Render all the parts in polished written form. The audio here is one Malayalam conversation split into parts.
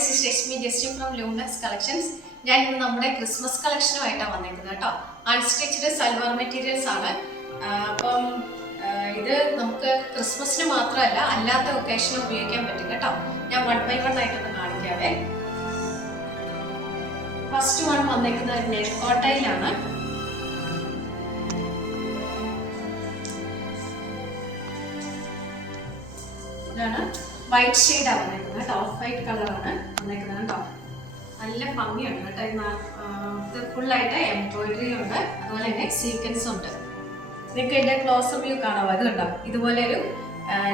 This is Rashmi Justin from Lumax collections. ഞാൻ ഇന്ന് നമ്മുടെ ക്രിസ്മസ് കളക്ഷനുമായിട്ടാണ് വന്നേക്കുന്നത് കേട്ടോ. അൺസ്റ്റിച്ച്ഡ് സൽവാർ മെറ്റീരിയൽസ് ആണ്. അപ്പം ഇത് നമുക്ക് ക്രിസ്മസിന് മാത്രമല്ല അല്ലാത്ത ഒക്കേഷനും ഉപയോഗിക്കാൻ പറ്റും കേട്ടോ. ഞാൻ 1 by 1 ആയിട്ടൊന്ന് കാണിക്കാവേ. ഫസ്റ്റ് വൺ വന്നേക്കുന്നത് നെറ്റ് കോട്ടയിലാണ്. ഇതാണ് വൈറ്റ് ഷെയ്ഡാണ് വന്നേക്കുന്നത് കേട്ടോ. ഓഫ് വൈറ്റ് കളറാണ് വന്നേക്കുന്നത് കേട്ടോ. നല്ല ഭംഗിയാണ് കേട്ടോ. ഇത് ഫുള്ളായിട്ട് എംബ്രോയിഡറി ഉണ്ട്, അതുപോലെ തന്നെ സീക്വൻസും ഉണ്ട്. നിങ്ങൾക്ക് ഇതിൻ്റെ ക്ലോസ് വ്യൂ കാണാമോ? അത് കണ്ടോ, ഇതുപോലെ ഒരു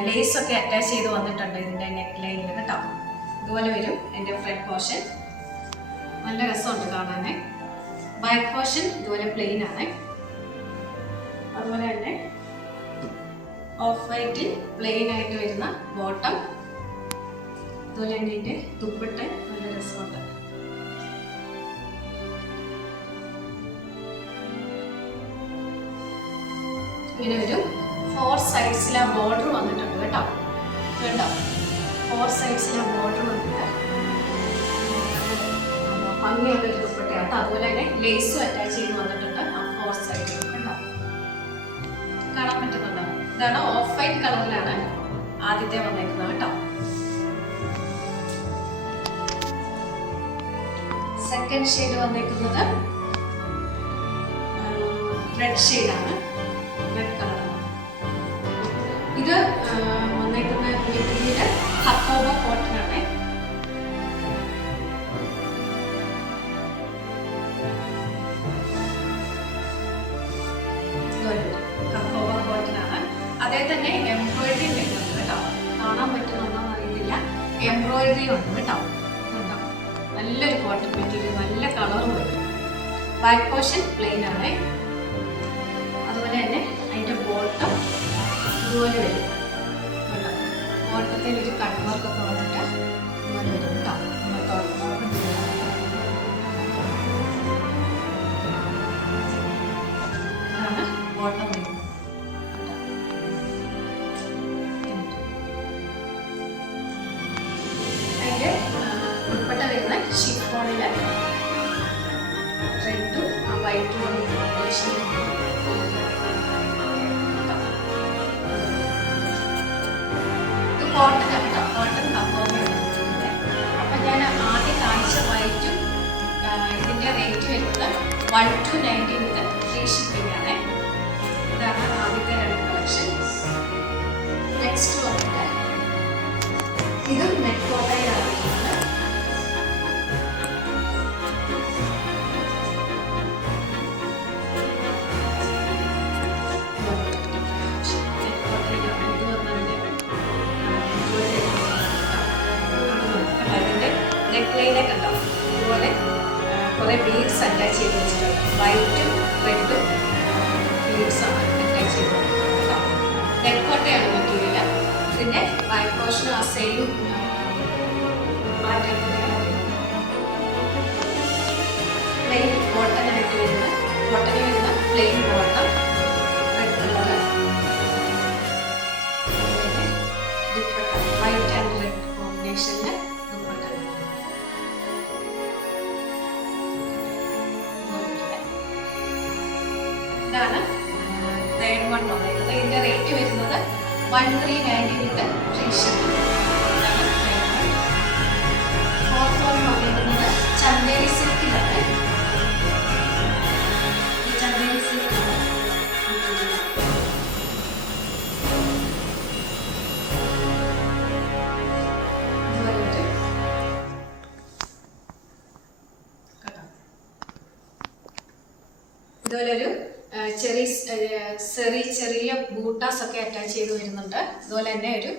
ലേസ് ഒക്കെ അറ്റാച്ച് ചെയ്ത് വന്നിട്ടുണ്ട് ഇതിൻ്റെ നെക്ക് ലൈനിൽ കേട്ടോ. ഇതുപോലെ വരും എൻ്റെ ഫ്രണ്ട് പോർഷൻ. നല്ല രസമുണ്ട് കാണാനേ. ബാക്ക് പോർഷൻ ഇതുപോലെ പ്ലെയിൻ ആണ്. അതുപോലെ തന്നെ ഓഫ് വൈറ്റിൽ പ്ലെയിൻ ആയിട്ട് വരുന്ന ബോട്ടം. അതുപോലെ തന്നെ ഇതിൻ്റെ ദുപ്പട്ട നല്ല രസമുണ്ട്. ഇങ്ങനെ ഒരു 4 സൈഡ്സിലെ ബോർഡർ വന്നിട്ടുണ്ട് കേട്ടോ. കേട്ടോ, 4 സൈഡ്സിലെ ബോർഡർ വന്നിട്ട് ഭംഗിയുള്ള ഒരു ദുപ്പട്ടയാണ്. അതുപോലെ തന്നെ ലേസും അറ്റാച്ച് ചെയ്ത് വന്നിട്ടുണ്ട് ആ 4 സൈഡിൽ കേട്ടോ. കാണാൻ പറ്റുന്നുണ്ടോ? ഇതാണ് ഓഫ് വൈറ്റ് കളറിലാണ് ആദ്യത്തെ വന്നേക്കുന്നത് കേട്ടോ. സെക്കൻഡ് ഷെയ്ഡ് വന്നേക്കുന്നത് റെഡ് ഷെയ്ഡാണ്. റെഡ് കളറാണ് ഇത് വന്നേക്കുന്ന മെറ്റീരിയൽ. ഹക്കോബ കോട്ടൺ ആണ്. ഹക്കോബ കോട്ടൺ ആണ്. അതേ തന്നെ എംബ്രോയിഡറി വരുന്നുണ്ട് കേട്ടോ. കാണാൻ പറ്റുന്നുണ്ടോ എന്നറിയില്ല. എംബ്രോയിഡറി ഉണ്ട് കേട്ടോ. നല്ലൊരു കോട്ടൺ മെറ്റീരിയൽ, നല്ല കളറും വരും. ബാക്ക് പോർഷൻ പ്ലെയിൻ ആണ്. അതുപോലെ തന്നെ അതിൻ്റെ ബോട്ടം ഇതുപോലെ വരും. ബോട്ടത്തിൽ ഒരു കട്ട് വർക്കൊക്കെ വന്നിട്ട് ഇതുപോലെ വരും കേട്ടോ. ഇതാണ് ബോട്ടം വരുന്നത്. അതിൻ്റെ ഉൾപ്പെട്ട വരുന്ന ഷിഫോണില് റെഡും വൈറ്റും കോമ്പിനേഷൻ. ഇത് കോട്ടൺ കേട്ടോ. കോട്ടൺ ഹക്കോബയാണ്. അപ്പം ഞാൻ ആദ്യം കാണിച്ച വൈറ്റും ഇതിൻ്റെ റേറ്റ് വരുന്നത് 1,290 വിത്ത് ഫ്രീ ഷിപ്പിംഗ് ആണ്. ഇതാണ് ആദ്യത്തെ 2 കളക്ഷൻ. നെക്സ്റ്റ് വന്നിട്ട് ഇതും നെറ്റ് കോട്ടയിലാണ് വരുന്നത്. നെക്ലൈനെ കണ്ടോ, ഇതുപോലെ കുറേ ബീഡ്സ് അറ്റാച്ച് ചെയ്ത് വെച്ചിട്ടുണ്ട്. വൈറ്റും റെഡും ബീഡ്സാണ് അറ്റാച്ച് ചെയ്ത് കേട്ടോ. നെക്കോട്ടയാണ് മെറ്റീരിയൽ. ഇതിൻ്റെ ബാക്ക് പോർഷൻ ആ സെയിം പാറ്റേൺ പ്ലെയിൻ ബോട്ടനായിട്ട് വരുന്ന ബോട്ടന് വരുന്ന plain bottom red colour. Dupatta white and red കോമ്പിനേഷനിൽ ദുപ്പട്ട. ഇതാണ് തേർഡ് വൺ വന്നിട്ടുള്ളത്. ഇതിന്റെ റേറ്റ് വരുന്നത് 1,390 വിത്ത് ഫ്രീ ഷിപ്പിംഗ്. ഫോർത്ത് വൺ വന്നിട്ടുള്ളത് ചന്ദേരി സിൽക്കിലാണ്. ചന്ദേരി സിൽക്കാണ്. ഇതുപോലൊരു ചെറിയ ബൂട്ടാസ് ഒക്കെ അറ്റാച്ച് ചെയ്ത് വരുന്നുണ്ട്. അതുപോലെ തന്നെ ഒരു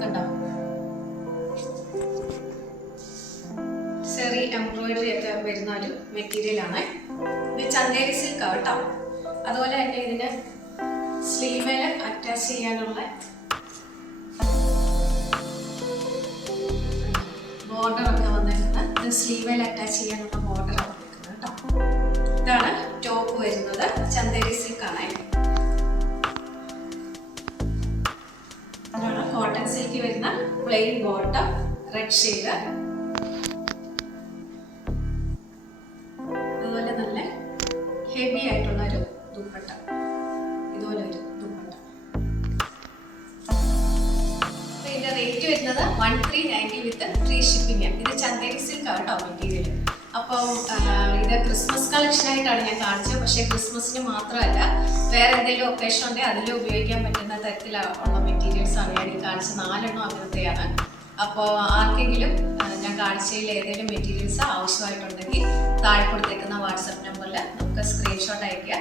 കണ്ടോ ചെറിയ എംബ്രോയിഡറി ഒക്കെ വരുന്ന ഒരു മെറ്റീരിയൽ ആണ്. ഇത് ചന്ദേരി സിൽക്ക് കേട്ടോ. അതുപോലെ തന്നെ ഇതിന് സ്ലീവിൽ അറ്റാച്ച് ചെയ്യാനുള്ള ബോർഡർ ഒക്കെ വന്നിരിക്കുന്നത്. ഇത് സ്ലീവിൽ അറ്റാച്ച് ചെയ്യാനുള്ള ബോർഡർ വന്നിരിക്കുന്നത് കേട്ടോ. ഇതാണ് ടോപ്പ് വരുന്നത്. ചന്ദേരി സിൽക്ക് ആണ്. കോട്ടൺ സിൽക്ക് വരുന്ന പ്ലെയിൻ ബോട്ടം റെഡ് ഷെയ്ഡ്. വരുന്നത് 1390 വിത്ത് ഫ്രീ ഷിപ്പിംഗ്. ഇത് ചന്ദേരി സിൽക്ക് ആണ് കേട്ടോ മെറ്റീരിയൽ. അപ്പം ഇത് ക്രിസ്മസ് കളക്ഷൻ ആയിട്ടാണ് ഞാൻ കാണിച്ചത്. പക്ഷേ ക്രിസ്മസിന് മാത്രമല്ല, വേറെ എന്തെങ്കിലും ഒക്കേഷൻ ഉണ്ടെങ്കിൽ അതിൽ ഉപയോഗിക്കാൻ പറ്റുന്ന തരത്തിലുള്ള മെറ്റീരിയൽസ് ആണ് ഞാൻ ഈ കാണിച്ച 4 എണ്ണം അങ്ങനത്തെയാണ്. അപ്പോൾ ആർക്കെങ്കിലും ഞാൻ കാണിച്ചതിൽ ഏതെങ്കിലും മെറ്റീരിയൽസ് ആവശ്യമായിട്ടുണ്ടെങ്കിൽ താഴെ കൊടുത്തേക്കുന്ന വാട്സപ്പ് നമ്പറിൽ നമുക്ക് സ്ക്രീൻഷോട്ട് അയക്കുക.